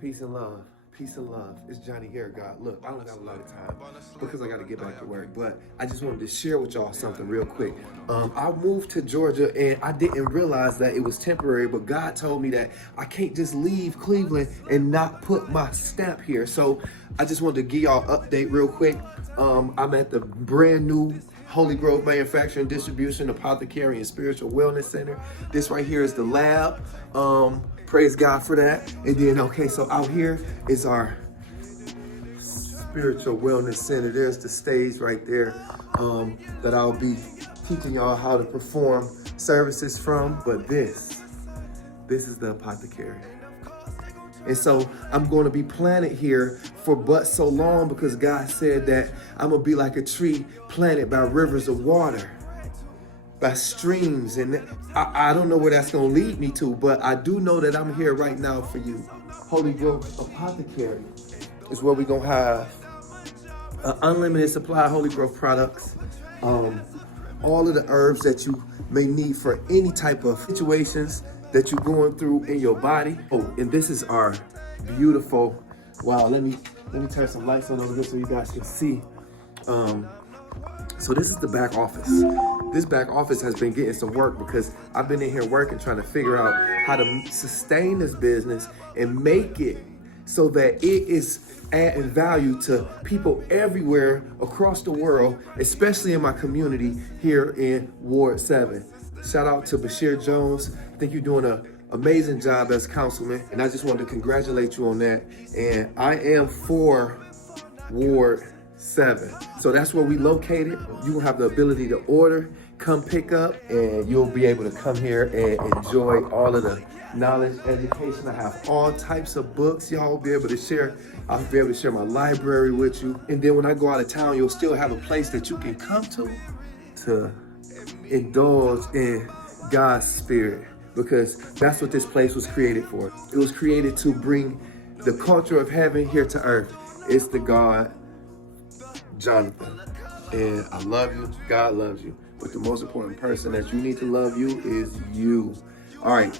Peace and love. Peace and love. It's Johnny here, God. Look, I don't got a lot of time because I got to get back to work, but I just wanted to share with y'all something real quick. I moved to Georgia and I didn't realize that it was temporary, but God told me that I can't just leave Cleveland and not put my stamp here. So I just wanted to give y'all an update real quick. I'm at the brand new Holy Grove Manufacturing Distribution Apothecary and Spiritual Wellness Center. This right here is the lab. Praise God for that. And then, okay, so out here is our Spiritual Wellness Center. There's the stage right there that I'll be teaching y'all how to perform services from. But this is the apothecary. And so I'm going to be planted here for but so long because God said that I'm going to be like a tree planted by rivers of water, by streams. And I don't know where that's going to lead me to, but I do know that I'm here right now for you. Holy Grove Apothecary is where we're going to have an unlimited supply of Holy Grove products. All of the herbs that you may need for any type of situations that you're going through in your body. Oh, and this is our beautiful, wow, let me turn some lights on over here so you guys can see. So this is the back office. This back office has been getting some work because I've been in here working, trying to figure out how to sustain this business and make it so that it is adding value to people everywhere across the world, especially in my community here in Ward 7. Shout out to Bashir Jones. I think you're doing an amazing job as councilman, and I just wanted to congratulate you on that. And I am for Ward 7. So that's where we located. You will have the ability to order, come pick up, and you'll be able to come here and enjoy all of the knowledge, education. I have all types of books y'all will be able to share. I'll be able to share my library with you. And then when I go out of town, you'll still have a place that you can come to indulge in God's spirit, because that's what this place was created for. It was created to bring the culture of heaven here to earth. It's the God, Jonathan. And I love you. God loves you. But the most important person that you need to love you is you. All right.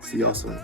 See y'all soon.